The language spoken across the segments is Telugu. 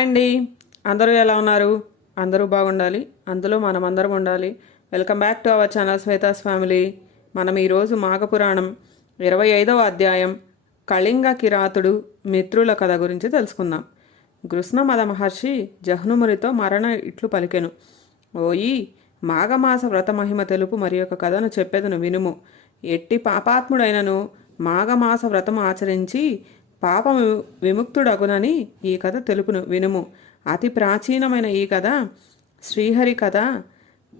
అండి, అందరూ ఎలా ఉన్నారు? అందరూ బాగుండాలి, అందులో మనమందరం ఉండాలి. Welcome back to our channel Shweta's family. మనం ఈరోజు మాఘపురాణం 25వ అధ్యాయం కళింగ కిరాతుడు మిత్రుల కథ గురించి తెలుసుకుందాం. కృష్ణమద మహర్షి జహ్నుమునితో మరణ ఇట్లు పలికెను. ఓయి, మాఘమాస వ్రత మహిమ తెలుపు మరి ఒక కథను చెప్పేదను వినుము. ఎట్టి పాపాత్ముడైనను మాఘమాస వ్రతము ఆచరించి పాపము విముక్తుడగునని ఈ కథ తెలుపును వినుము. అతి ప్రాచీనమైన ఈ కథ శ్రీహరి కథ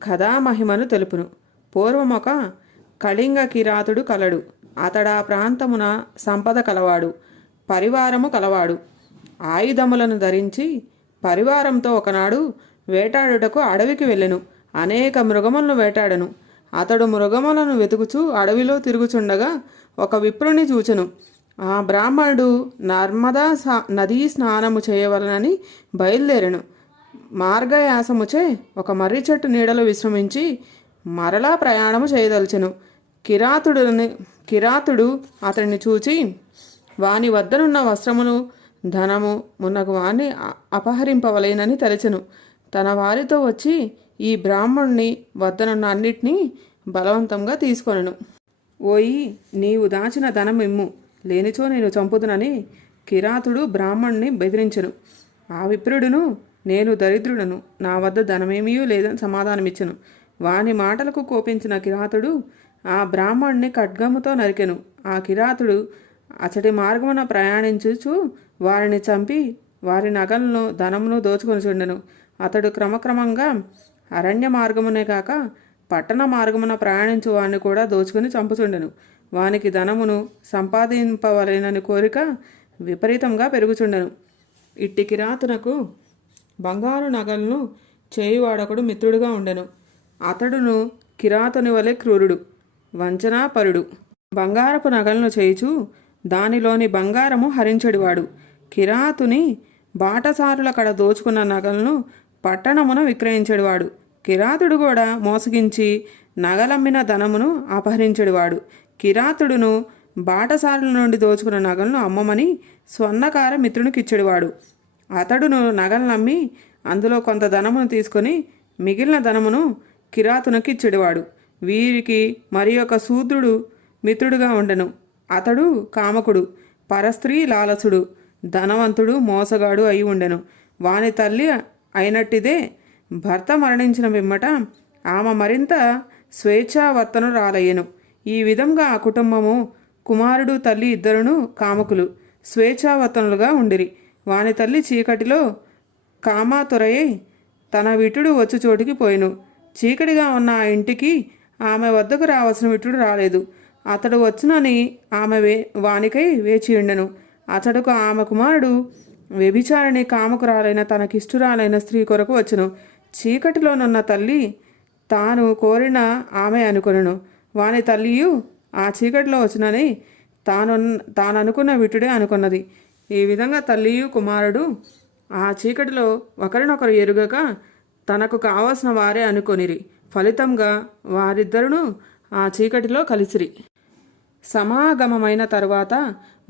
కథామహిమను తెలుపును. పూర్వమొక కళింగ కిరాతుడు కలడు. అతడా ప్రాంతమున సంపద కలవాడు, పరివారము కలవాడు. ఆయుధములను ధరించి పరివారంతో ఒకనాడు వేటాడుటకు అడవికి వెళ్ళెను. అనేక మృగములను వేటాడను. అతడు మృగములను వెతుకుచూ అడవిలో తిరుగుచుండగా ఒక విప్రుని చూచెను. ఆ బ్రాహ్మణుడు నర్మదా నదీ స్నానము చేయవలనని బయలుదేరెను. మార్గయాసముచే ఒక మర్రి చెట్టు నీడలో విశ్రమించి మరలా ప్రయాణము చేయదలిచెను. కిరాతుడు అతడిని చూచి వాని వద్దనున్న వస్త్రమును ధనము మున్నగు వాణ్ణి అపహరింపవలేనని తలచెను. తన వారితో వచ్చి ఈ బ్రాహ్మణుని వద్దనున్న అన్నిటినీ బలవంతంగా తీసుకొనెను. ఓయి, నీవు దాచిన ధనం ఇమ్ము, లేనిచో నేను చంపుదునని కిరాతుడు బ్రాహ్మణ్ణి బెదిరించెను. ఆ విప్రుడును, నేను దరిద్రుడను, నా వద్ద ధనమేమీ లేదని సమాధానమిచ్చెను. వాని మాటలకు కోపించిన కిరాతుడు ఆ బ్రాహ్మణ్ణి ఖడ్గముతో నరికెను. ఆ కిరాతుడు అచటి మార్గమున ప్రయాణించుచు వారిని చంపి వారి నగలను ధనమును దోచుకొని చుండెను. అతడు క్రమక్రమంగా అరణ్య మార్గమునే కాక పట్టణ మార్గమున ప్రయాణించు వారిని కూడా దోచుకొని చంపుచుండెను. వానికి ధనమును సంపాదింపవలెనని కోరిక విపరీతంగా పెరుగుచుండెను. ఇట్టి కిరాతునకు బంగారు నగలను చేయువాడొకడు మిత్రుడుగా ఉండెను. అతడును కిరాతుని వలె క్రూరుడు, వంచనాపరుడు. బంగారపు నగలను చేయుచు దానిలోని బంగారము హరించెడివాడు. కిరాతుని బాటసారుల కడ దోచుకున్న నగలను పట్టణమున విక్రయించెడివాడు. కిరాతుడు కూడా మోసగించి నగలమ్మిన ధనమును అపహరించెడివాడు. కిరాతుడును బాటసారుల నుండి దోచుకున్న నగలను అమ్మమని స్వర్ణకార మిత్రునికి ఇచ్చేవాడు. అతడును నగలను అమ్మి అందులో కొంత ధనమును తీసుకొని మిగిలిన ధనమును కిరాతునికి ఇచ్చేవాడు. వీరికి మరి ఒక శూద్రుడు మిత్రుడుగా ఉండెను. అతడు కామకుడు, పరస్త్రీ లాలసుడు, ధనవంతుడు, మోసగాడు అయి ఉండెను. వాని తల్లి అయినట్టిదే భర్త మరణించిన పిమ్మట ఆమె మరింత స్వేచ్ఛావర్తనురాలయ్యెను. ఈ విధంగా ఆ కుటుంబము, కుమారుడు, తల్లి ఇద్దరును కామకులు, స్వేచ్ఛావర్తనులుగా ఉండిరి. వాని తల్లి చీకటిలో కామాతురయ్యి తన విటుడు వచ్చు చోటికి పోయిను. చీకటిగా ఉన్న ఆ ఇంటికి ఆమె వద్దకు రావాల్సిన విటుడు రాలేదు. అతడు వచ్చునని ఆమె వానికై వేచి ఉండెను. అతడుకు ఆమె కుమారుడు వ్యభిచారిణి కామకురాలైన తనకిష్టురాలైన స్త్రీ కొరకు వచ్చును. చీకటిలోనున్న తల్లి తాను కోరిన ఆమె అనుకొనెను. వాని తల్లియు ఆ చీకటిలో వచ్చునని తాననుకున్న విటుడే అనుకున్నది. ఈ విధంగా తల్లియు కుమారుడు ఆ చీకటిలో ఒకరినొకరు ఎరుగక తనకు కావలసిన వారే అనుకొనిరి. ఫలితంగా వారిద్దరును ఆ చీకటిలో కలిసిరి. సమాగమమైన తరువాత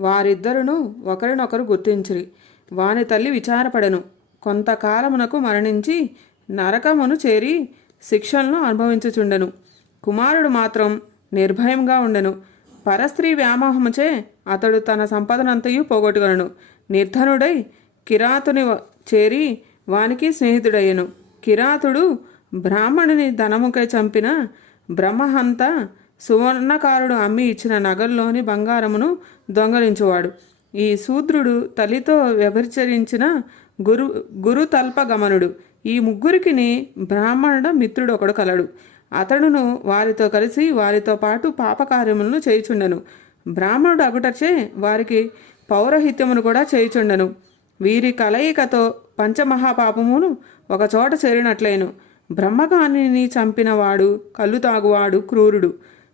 వారిద్దరును ఒకరినొకరు గుర్తించిరి. వాని తల్లి విచారపడెను. కొంతకాలమునకు మరణించి నరకమును చేరి శిక్షలను అనుభవించుచుండెను. కుమారుడు మాత్రం నిర్భయంగా ఉండెను. పరస్త్రీ వ్యామోహముచే అతడు తన సంపదనంతయు పోగొట్టుకొనెను. నిర్ధనుడై కిరాతుని చేరి వానికి స్నేహితుడయ్యెను. కిరాతుడు బ్రాహ్మణుని ధనముకై చంపిన బ్రహ్మహంత సువర్ణకారుడు అమ్మి ఇచ్చిన నగల్లోని బంగారమును దొంగలించువాడు. ఈ శూద్రుడు తల్లితో వ్యభిచరించిన గురుతల్పగమనుడు. ఈ ముగ్గురికిని బ్రాహ్మణుడు మిత్రుడు ఒకడు కలడు. అతడును వారితో కలిసి వారితో పాటు పాపకార్యములను చేయుచుండెను. బ్రాహ్మణుడు అగుటచే వారికి పౌరహిత్యమును కూడా చేయుచుండెను. వీరి కలయికతో పంచమహాపాపమును ఒకచోట చేరినట్లయిను. బ్రహ్మగానిని చంపినవాడు, కళ్ళు తాగువాడు, క్రూరుడు,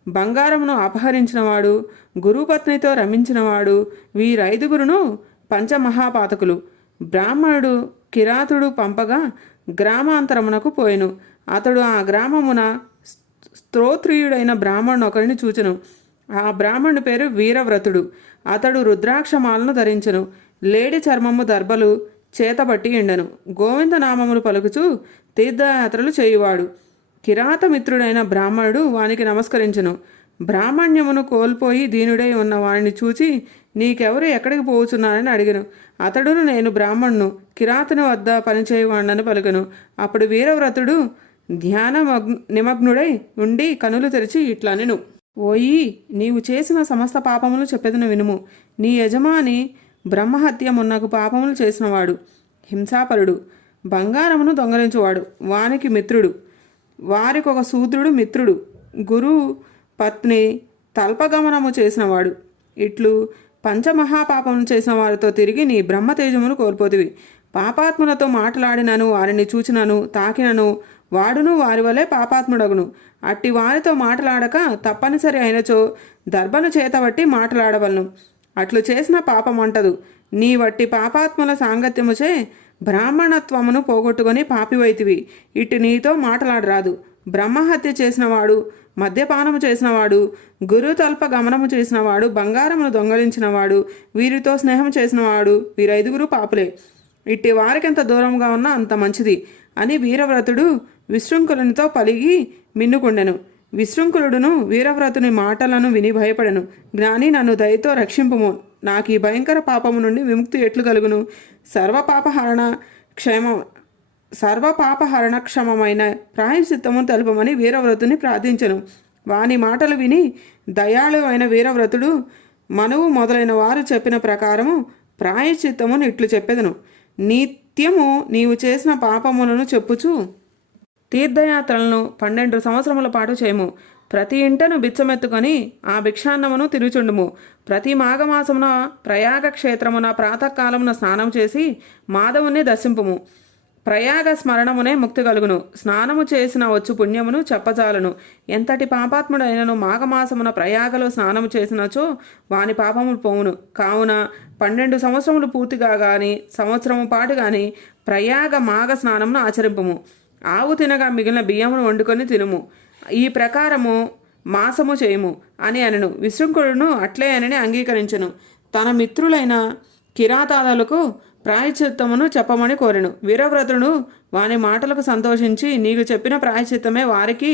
బంగారమును అపహరించినవాడు, గురుపత్నితో రమించినవాడు, వీరైదుగురును పంచమహాపాతకులు. బ్రాహ్మణుడు కిరాతుడు పంపగా గ్రామాంతరమునకు పోయెను. అతడు ఆ గ్రామమున స్తోత్రియుడైన బ్రాహ్మణుడు ఒకరిని చూచెను. ఆ బ్రాహ్మణుడి పేరు వీరవ్రతుడు. అతడు రుద్రాక్షమాలను ధరించెను. లేడి చర్మము దర్బలు చేతబట్టి ఎండెను. గోవిందనామములు పలుకుచూ తీర్థయాత్రలు చేయువాడు. కిరాతమిత్రుడైన బ్రాహ్మణుడు వానికి నమస్కరించెను. బ్రాహ్మణ్యమును కోల్పోయి దీనుడై ఉన్న వాడిని చూచి, నీకెవరు ఎక్కడికి పోవుచున్నారని అడిగెను. అతడును, నేను బ్రాహ్మణును, కిరాతుని వద్ద పనిచేయువాడని పలుకెను. అప్పుడు వీరవ్రతుడు ధ్యాన నిమగ్నుడై ఉండి కనులు తెరిచి ఇట్లనెను. ఓయి, నీవు చేసిన సమస్త పాపములు చెప్పెదను వినుము. నీ యజమాని బ్రహ్మహత్య మున్నగు పాపములు చేసినవాడు, హింసాపరుడు, బంగారమును దొంగలించువాడు, వానికి మిత్రుడు, వారికొక శూద్రుడు మిత్రుడు, గురువు పత్ని తల్పగమనము చేసినవాడు. ఇట్లు పంచమహాపాపములు చేసిన వారితో తిరిగి నీ బ్రహ్మతేజమును కోల్పోతివి. పాపాత్ములతో మాట్లాడినను, వారిని చూచినను, తాకినను వాడును వారి వలె పాపాత్ముడగును. అట్టి వారితో మాట్లాడక తప్పనిసరి అయినచో దర్భను చేతబట్టి మాట్లాడవలను. అట్లు చేసిన పాపమంటదు. నీ వట్టి పాపాత్ముల సాంగత్యముచే బ్రాహ్మణత్వమును పోగొట్టుకొని పాపివైతివి. ఇటు నీతో మాట్లాడరాదు. బ్రహ్మహత్య చేసినవాడు, మద్యపానము చేసినవాడు, గురుతల్ప గమనము చేసినవాడు, బంగారమును దొంగలించినవాడు, వీరితో స్నేహం చేసినవాడు, వీరైదుగురు పాపులే. ఇట్టి వారికెంత దూరంగా ఉన్నా అంత మంచిది అని వీరవ్రతుడు విశృంఖలునితో పలిగి మిన్నుకుండెను. విశృంఖలుడును వీరవ్రతుని మాటలను విని భయపడెను. జ్ఞాని, నన్ను దయతో రక్షింపుము. నాకు ఈ భయంకర పాపము నుండి విముక్తి ఎట్లు కలుగును? సర్వపాపహరణ క్షమమైన ప్రాయశ్చిత్తము తెలుపమని వీరవ్రతుని ప్రార్థించెను. వాని మాటలు విని దయాళువైన వీరవ్రతుడు మనువు మొదలైన వారు చెప్పిన ప్రకారము ప్రాయశ్చిత్తమును ఇట్లు చెప్పెదను. నిత్యము నీవు చేసిన పాపములను చెప్పుచు తీర్థయాత్రలను 12 సంవత్సరముల పాటు చేయము. ప్రతి ఇంటను బిచ్చమెత్తుకొని ఆ భిక్షాన్నమును తిరుచుండుము. ప్రతి మాఘమాసమున ప్రయాగ క్షేత్రమున ప్రాతకాలమున స్నానం చేసి మాధవుని దర్శింపుము. ప్రయాగ స్మరణమునే ముక్తి కలుగును. స్నానము చేసిన వచ్చు పుణ్యమును చెప్పజాలను. ఎంతటి పాపాత్ముడైనను మాఘమాసమున ప్రయాగలో స్నానము చేసినచో వాని పాపములు పోవును. కావున 12 సంవత్సరములు పూర్తిగా గాని సంవత్సరము పాటు గాని ప్రయాగ మాఘ స్నానమును ఆచరింపుము. ఆవు తినగా మిగిలిన బియ్యమును వండుకొని తినుము. ఈ ప్రకారము మాసము చేయుము అని అనెను. విశృంఖలుడును అట్లే అని అంగీకరించెను. తన మిత్రులైన కిరాతాలకు ప్రాయశ్చిత్తమును చెప్పమని కోరెను. వీరవ్రతుడు వాని మాటలకు సంతోషించి, నీకు చెప్పిన ప్రాయశ్చిత్తమే వారికి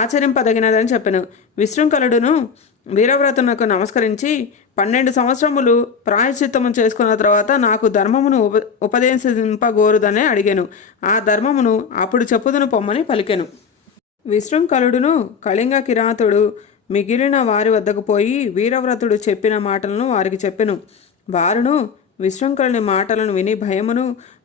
ఆచరింపదగినదని చెప్పెను. విశృంఖలుడును వీరవ్రతునకు నమస్కరించి, 12 సంవత్సరములు ప్రాయశ్చిత్తము చేసుకున్న తర్వాత నాకు ధర్మమును ఉపదేశింపగోరుదనే అడిగాను. ఆ ధర్మమును అప్పుడు చెప్పుదును పొమ్మని పలికెను. విశృంఖలుడును కళింగ కిరాతుడు మిగిలిన వారి వద్దకు పోయి వీరవ్రతుడు చెప్పిన మాటలను వారికి చెప్పెను. వారును విశృంఖలుని మాటలను విని భయమును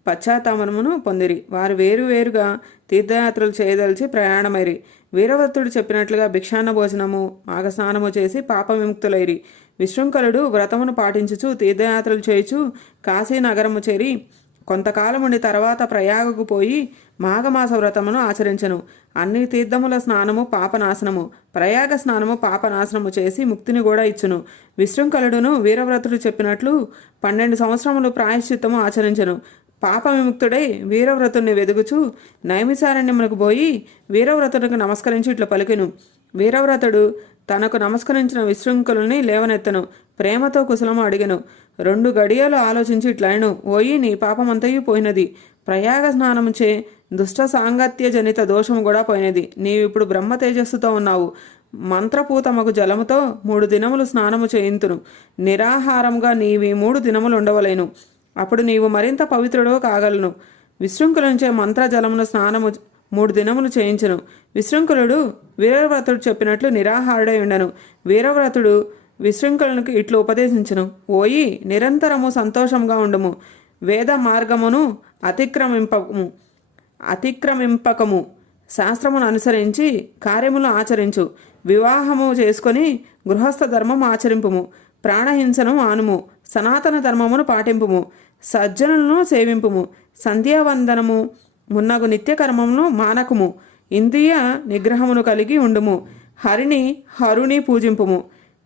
పశ్చాత్తాపమును పొందిరి. వారు వేరువేరుగా తీర్థయాత్రలు చేయదలిచి ప్రయాణమైరి. వీరవ్రతుడు చెప్పినట్లుగా భిక్షాన్న భోజనము మాఘస్నానము చేసి పాప విముక్తులైరి. విశృంఖలుడు వ్రతమును పాటించుచు తీర్థయాత్రలు చేయుచు కాశీనగరము చేరి కొంతకాలముండి తర్వాత ప్రయాగకు పోయి మాఘమాస వ్రతమును ఆచరించెను. అన్ని తీర్థముల స్నానము పాపనాశనము, ప్రయాగ స్నానము పాపనాశనము చేసి ముక్తిని కూడా ఇచ్చును. విశృంఖలుడును వీరవ్రతుడు చెప్పినట్లు 12 సంవత్సరములు ప్రాయశ్చిత్తము ఆచరించెను. పాప విముక్తుడై వీరవ్రతుడిని వెదుగుచు నైమిసారణ్యమునకు పోయి వీరవ్రతుడికి నమస్కరించి ఇట్లా పలికెను. వీరవ్రతుడు తనకు నమస్కరించిన విశృంఖలుని లేవనెత్తను. ప్రేమతో కుశలము అడిగెను. 2 గడియలు ఆలోచించి ఇట్లైను. ఓయి, నీ పాపమంతయు పోయినది. ప్రయాగ స్నానముచే దుష్ట సాంగత్య జనిత దోషము కూడా పోయినది. నీవిప్పుడు బ్రహ్మ తేజస్సుతో ఉన్నావు. మంత్రపూతమగు జలముతో 3 దినములు స్నానము చేయింతును. నిరాహారంగా నీవి 3 దినములు ఉండవలేను. అప్పుడు నీవు మరింత పవిత్రుడో కాగలను. విశృంఖలుంచే మంత్రజలమును స్నానము 3 దినములు చేయించును. విశృంఖలుడు వీరవ్రతుడు చెప్పినట్లు నిరాహారుడై ఉండను. వీరవ్రతుడు విశృంఖలునికి ఇట్లు ఉపదేశించును. ఓయి, నిరంతరము సంతోషంగా ఉండుము. వేద మార్గమును అతిక్రమింపకము. శాస్త్రమును అనుసరించి కార్యములు ఆచరించు. వివాహము చేసుకొని గృహస్థ ధర్మం ఆచరింపుము. ప్రాణహింసను ఆనుము. సనాతన ధర్మమును పాటింపుము. సజ్జనులను సేవింపుము. సంధ్యావందనము మున్నగు నిత్యకర్మమును మానకుము. ఇంద్రియ నిగ్రహమును కలిగి ఉండుము. హరుని పూజింపుము.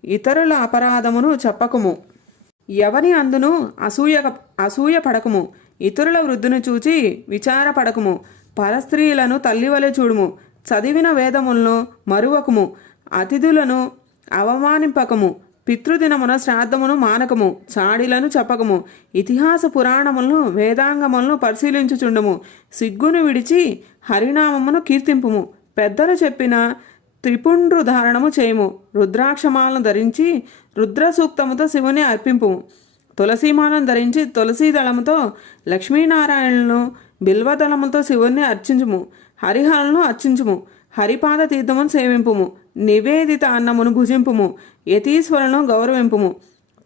ఇతరుల అపరాధమును చెప్పకుము. ఎవని అందును అసూయ పడకుము. ఇతరుల వృద్ధుని చూచి విచారపడకుము. పరస్త్రీలను తల్లివలె చూడుము. చదివిన వేదములను మరువకుము. అతిథులను అవమానింపకము. పితృదినమున శ్రాద్ధమును మానకము, చాడిలను చెప్పకము, ఇతిహాస పురాణములను వేదాంగములను పరిశీలించుచుండము, సిగ్గును విడిచి హరినామమును కీర్తింపుము, పెద్దలు చెప్పిన త్రిపుండ్రు ధారణము చేయము, రుద్రాక్షమాలను ధరించి రుద్ర సూక్తముతో శివుని అర్పింపుము, తులసీమాలను ధరించి తులసీ దళముతో లక్ష్మీనారాయణులను, బిల్వదళముతో శివుని అర్చించుము, హరిహలను అర్చించుము, హరిపాద తీర్థమును సేవింపుము, నివేదిత అన్నమును భుజింపుము, యతీశ్వరులను గౌరవింపుము,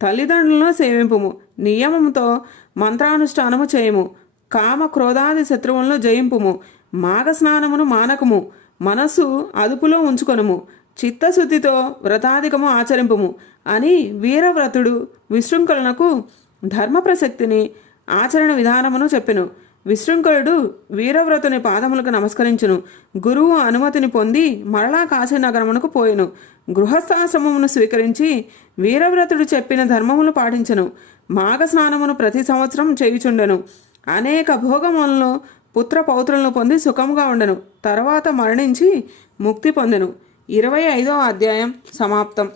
తల్లిదండ్రులను సేవింపుము, నియమముతో మంత్రానుష్ఠానము చేయము, కామ క్రోధాది శత్రువులను జయింపుము, మాఘస్నానమును మానకము, మనస్సు అదుపులో ఉంచుకొనుము, చిత్తశుద్ధితో వ్రతాధికము ఆచరింపుము అని వీరవ్రతుడు విశృంఖలునకు ధర్మ ప్రసక్తిని ఆచరణ విధానమును చెప్పెను. విశృంఖలుడు వీరవ్రతుని పాదములకు నమస్కరించును. గురువు అనుమతిని పొంది మరలా కాశీనగరమునకు పోయెను. గృహస్థాశ్రమమును స్వీకరించి వీరవ్రతుడు చెప్పిన ధర్మములు పాటించెను. మాఘస్నానమును ప్రతి సంవత్సరం చేయుచుండెను. అనేక భోగములను పుత్ర పౌత్రులను పొంది సుఖముగా ఉండెను. తర్వాత మరణించి ముక్తి పొందెను. 25వ అధ్యాయం సమాప్తం.